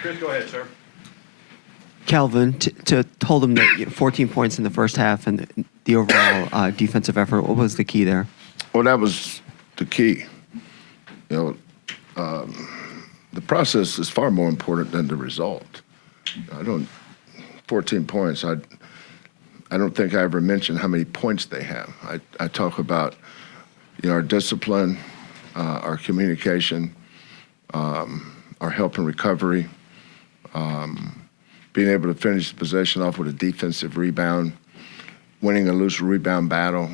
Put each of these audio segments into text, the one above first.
Chris, go ahead, sir. Kelvin, to told him that 14 points in the first half and the overall defensive effort, what was the key there? Well, that was the key. The process is far more important than the result. 14 points, I don't think I ever mentioned how many points they have. I talk about, our discipline, our communication, our help and recovery, being able to finish the possession off with a defensive rebound, winning a loose rebound battle,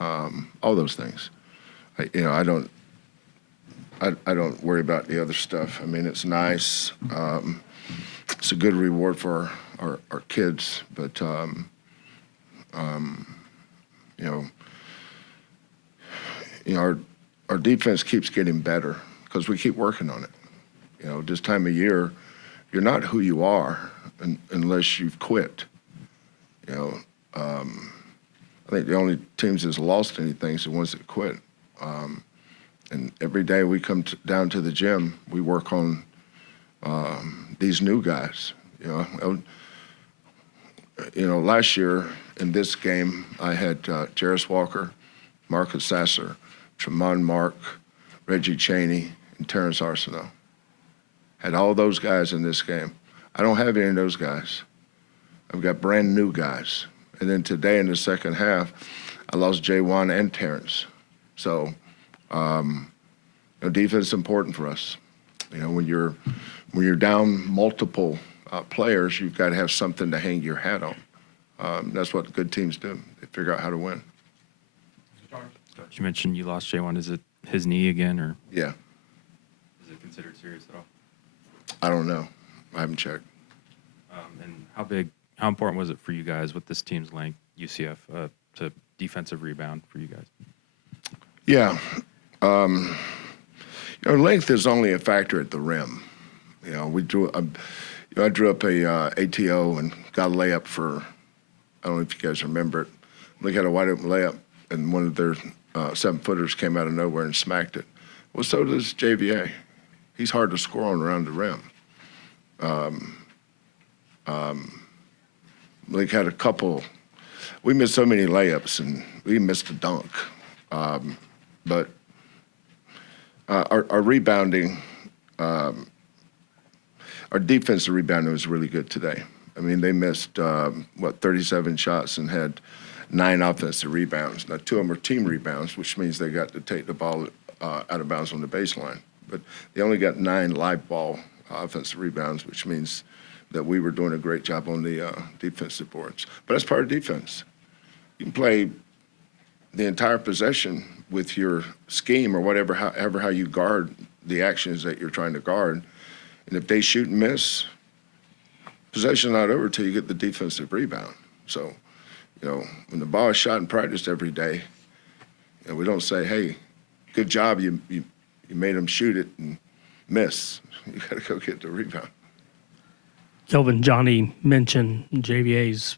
all those things. I don't worry about the other stuff. I mean, it's nice. It's a good reward for our kids, but our defense keeps getting better because we keep working on it. This time of year, you're not who you are unless you've quit. I think the only teams that's lost anything is the ones that quit. And every day we come down to the gym, we work on these new guys. Last year in this game, I had Jarris Walker, Marcus Sasser, Tremont Mark, Reggie Chaney, and Terrence Arsenault. Had all those guys in this game. I don't have any of those guys. I've got brand new guys. And then today in the second half, I lost J1 and Terrence. So defense is important for us. When you're down multiple players, you've got to have something to hang your hat on. That's what good teams do. They figure out how to win. You mentioned you lost J1. Is it his knee again, or? Yeah. Is it considered serious at all? I don't know. I haven't checked. And how important was it for you guys with this team's length, UCF, to defensive rebound for you guys? Yeah. Length is only a factor at the rim. I drew up a ATO and got a layup for, I don't know if you guys remember it. They had a wide open layup, and one of their 7-footers came out of nowhere and smacked it. Well, so does JVA. He's hard to score on around the rim. Blake had a couple. We missed so many layups, and we missed a dunk. But our rebounding, our defensive rebounding was really good today. I mean, they missed, 37 shots and had 9 offensive rebounds. Now, 2 of them were team rebounds, which means they got to take the ball out of bounds on the baseline. But they only got 9 live ball offensive rebounds, which means that we were doing a great job on the defensive boards. But that's part of defense. You can play the entire possession with your scheme or whatever, however how you guard the actions that you're trying to guard. And if they shoot and miss, possession's not over until you get the defensive rebound. So, when the ball is shot and practiced every day, we don't say, hey, good job, you made them shoot it and miss. You got to go get the rebound. Kelvin, Johnny mentioned JVA's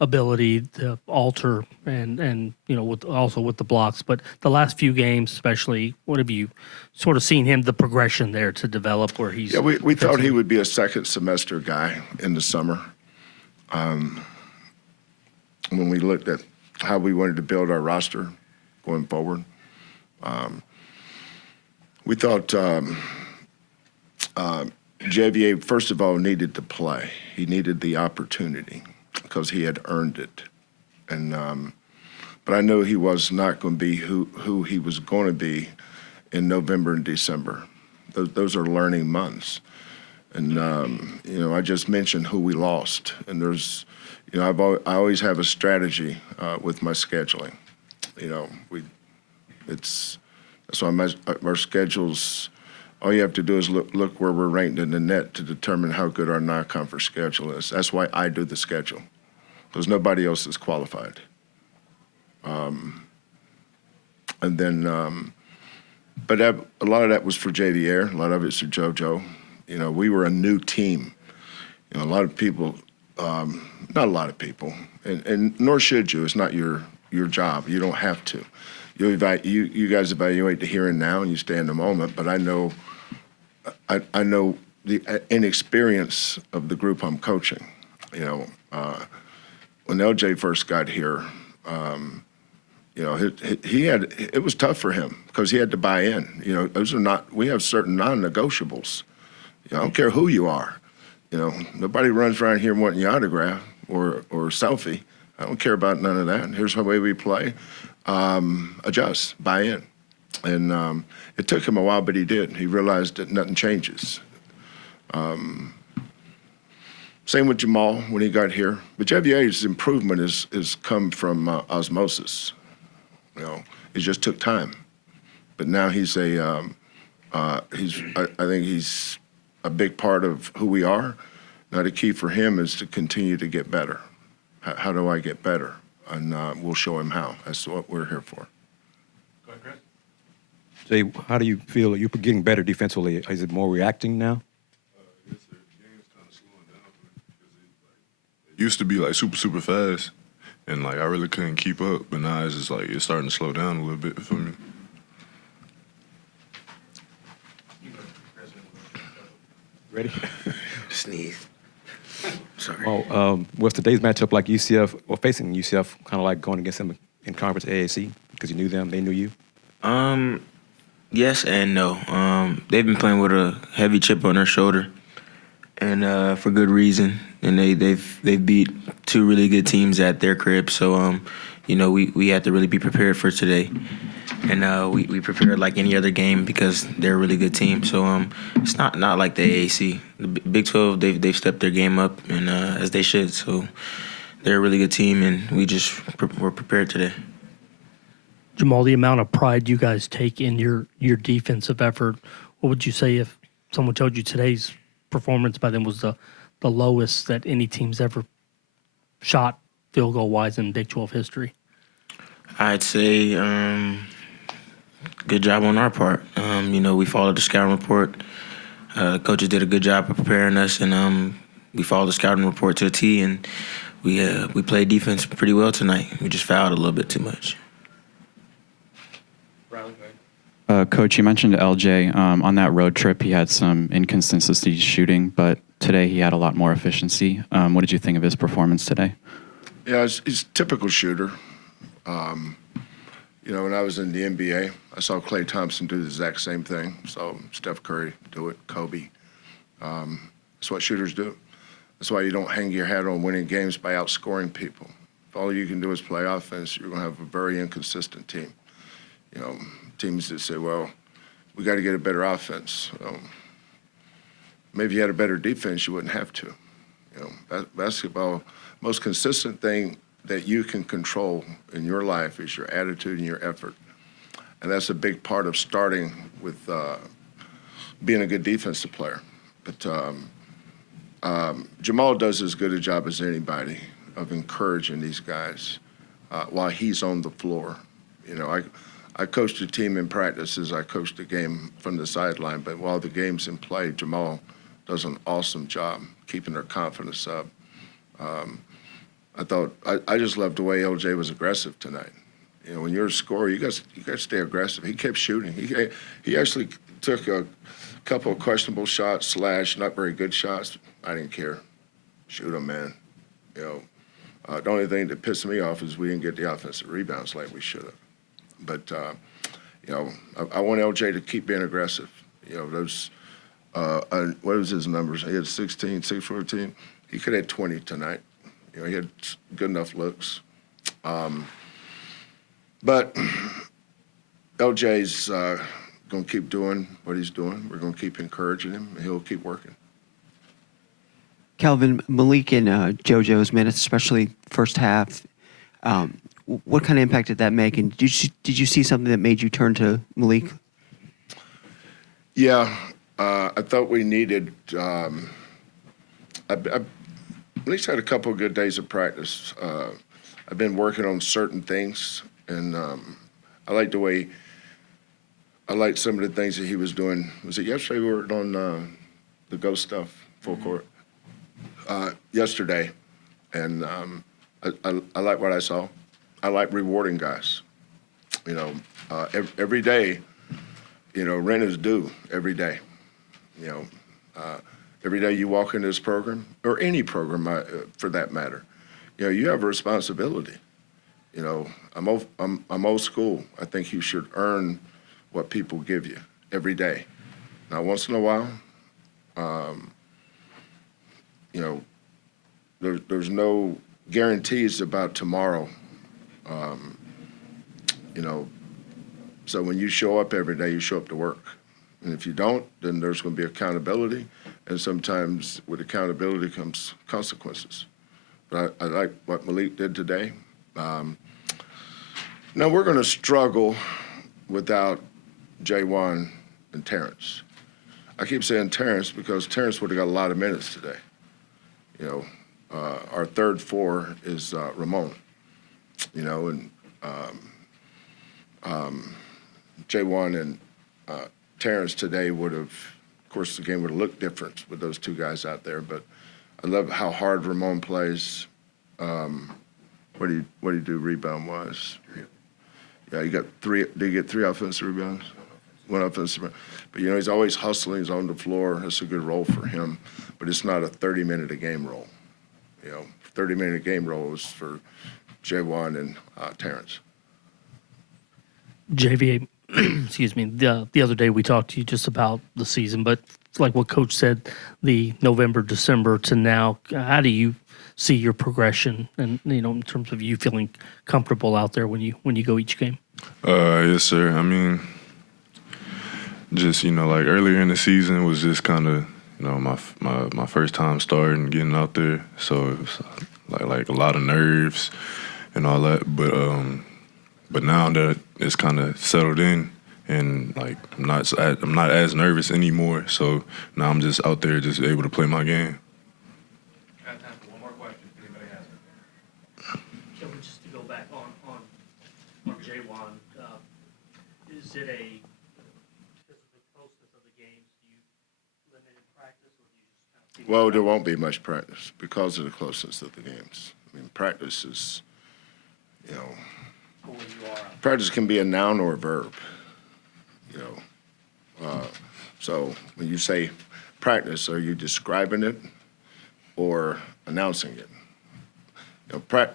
ability to alter and with the blocks. But the last few games, especially, what have you sort of seen him, the progression there to develop where he's? Yeah, we thought he would be a second semester guy in the summer. When we looked at how we wanted to build our roster going forward, we thought JVA, first of all, needed to play. He needed the opportunity because he had earned it. And but I knew he was not going to be who he was going to be in November and December. Those are learning months. And, I just mentioned who we lost. And there's, I always have a strategy with my scheduling. That's why our schedules, all you have to do is look where we're ranked in the net to determine how good our non-conference schedule is. That's why I do the schedule, because nobody else is qualified. And then, but a lot of that was for JVA, a lot of it's for JoJo. We were a new team. A lot of people, not a lot of people, and nor should you. It's not your job. You don't have to. You guys evaluate the here and now, and you stay in the moment. But I know the inexperience of the group I'm coaching. You know, when LJ first got here, you know, it was tough for him because he had to buy in. You know, we have certain non-negotiables. You know, I don't care who you are. You know, nobody runs around here wanting your autograph or selfie. I don't care about none of that. Here's the way we play. Adjust, buy in. And it took him a while, but he did. He realized that nothing changes. Same with Jamal when he got here. But Javier's improvement is come from osmosis. You know, it just took time. But now he's I think he's a big part of who we are. Now the key for him is to continue to get better. How do I get better? And we'll show him how. That's what we're here for. Go ahead, Chris. Jay, how do you feel? You're getting better defensively. Is it more reacting now? Yes, sir. The game's kind of slowing down for me because it used to be like super fast, and like I really couldn't keep up. But now it's just like it's starting to slow down a little bit for me. Ready? Sneeze. Sorry. Well, was today's matchup like UCF or facing UCF kind of like going against them in conference AAC because you knew them, they knew you? Yes and no. They've been playing with a heavy chip on their shoulder, and for good reason. And they've beat two really good teams at their crib. So you know, we had to really be prepared for today. And we prepared like any other game because they're a really good team. So it's not like the AAC. The Big 12, they've stepped their game up, and as they should. So they're a really good team, and we're prepared today. Jamal, the amount of pride you guys take in your defensive effort, what would you say if someone told you today's performance by them was the lowest that any team's ever shot field goal-wise in Big 12 history? I'd say good job on our part. You know, we followed the scouting report. Coaches did a good job of preparing us, and we followed the scouting report to a T, and we played defense pretty well tonight. We just fouled a little bit too much. Coach, you mentioned LJ. On that road trip, he had some inconsistencies shooting, but today he had a lot more efficiency. What did you think of his performance today? Yeah, he's a typical shooter. You know, when I was in the NBA, I saw Klay Thompson do the exact same thing. So Steph Curry do it, Kobe. That's what shooters do. That's why you don't hang your hat on winning games by outscoring people. If all you can do is play offense, you're going to have a very inconsistent team. You know, teams that say, well, we got to get a better offense. Maybe if you had a better defense, you wouldn't have to. You know, basketball, most consistent thing that you can control in your life is your attitude and your effort. And that's a big part of starting with being a good defensive player. But Jamal does as good a job as anybody of encouraging these guys while he's on the floor. You know, I coached a team in practices. I coached a game from the sideline. But while the game's in play, Jamal does an awesome job keeping their confidence up. I just loved the way LJ was aggressive tonight. You know, when you're a scorer, you got to stay aggressive. He kept shooting. He actually took a couple of questionable shots / not very good shots. I didn't care. Shoot them, man. You know, the only thing that pissed me off is we didn't get the offensive rebounds like we should have. But you know, I want LJ to keep being aggressive. You know, those what was his numbers? He had 16, 14. He could have had 20 tonight. You know, he had good enough looks. But LJ's going to keep doing what he's doing. We're going to keep encouraging him, and he'll keep working. Kelvin, Malik and JoJo's minutes, especially first half, what kind of impact did that make? And did you see something that made you turn to Malik? Yeah, I thought we needed at least had a couple of good days of practice. I've been working on certain things, and I like the way I liked some of the things that he was doing. Was it yesterday we worked on the ghost stuff, full court? Yesterday, and I like what I saw. I like rewarding guys. You know, every day, you know, rent is due every day. You know, Every day you walk into this program, or any program for that matter, you have a responsibility. I'm old school. I think you should earn what people give you every day. Now, once in a while, there's no guarantees about tomorrow. So when you show up every day, you show up to work. And if you don't, then there's going to be accountability. And sometimes with accountability comes consequences. But I like what Malik did today. Now we're going to struggle without J1 and Terrence. I keep saying Terrence because Terrence would have got a lot of minutes today. Our third four is Ramon, and J1 and Terrence today would have, of course, the game would have looked different with those two guys out there. But I love how hard Ramon plays. What do you do rebound wise? Yeah, you got three. Did you get 3 offensive rebounds? 1 offensive rebound. But he's always hustling. He's on the floor. That's a good role for him. But it's not a 30-minute a game role. 30-minute game role is for J1 and Terrence. JVA, excuse me, the other day we talked to you just about the season, but like what Coach said, the November, December to now, how do you see your progression and, in terms of you feeling comfortable out there when you go each game? Yes, sir. I mean, just, like earlier in the season was just kind of, my first time starting, getting out there. So it was like a lot of nerves and all that. But now that it's kind of settled in, and like I'm not as nervous anymore. So now I'm just out there, just able to play my game. Got time for one more question if anybody has it. Kelvin, just to go back on J1, is it because of the closeness of the games, do you limit in practice, or do you just kind of keep Well, there won't be much practice because of the closeness of the games. I mean, practice is, where you are out? practice can be a noun or a verb. So when you say practice, are you describing it or announcing it?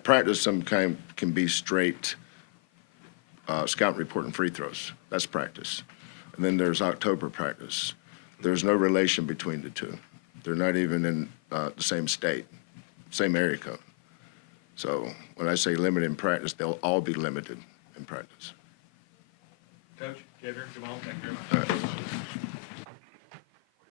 Practice sometimes can be straight scout report and free throws. That's practice. And then there's October practice. There's no relation between the two. They're not even in the same state, same area code. So when I say limited in practice, they'll all be limited in practice. Coach, Javier, Jamal, thank you very much. All right.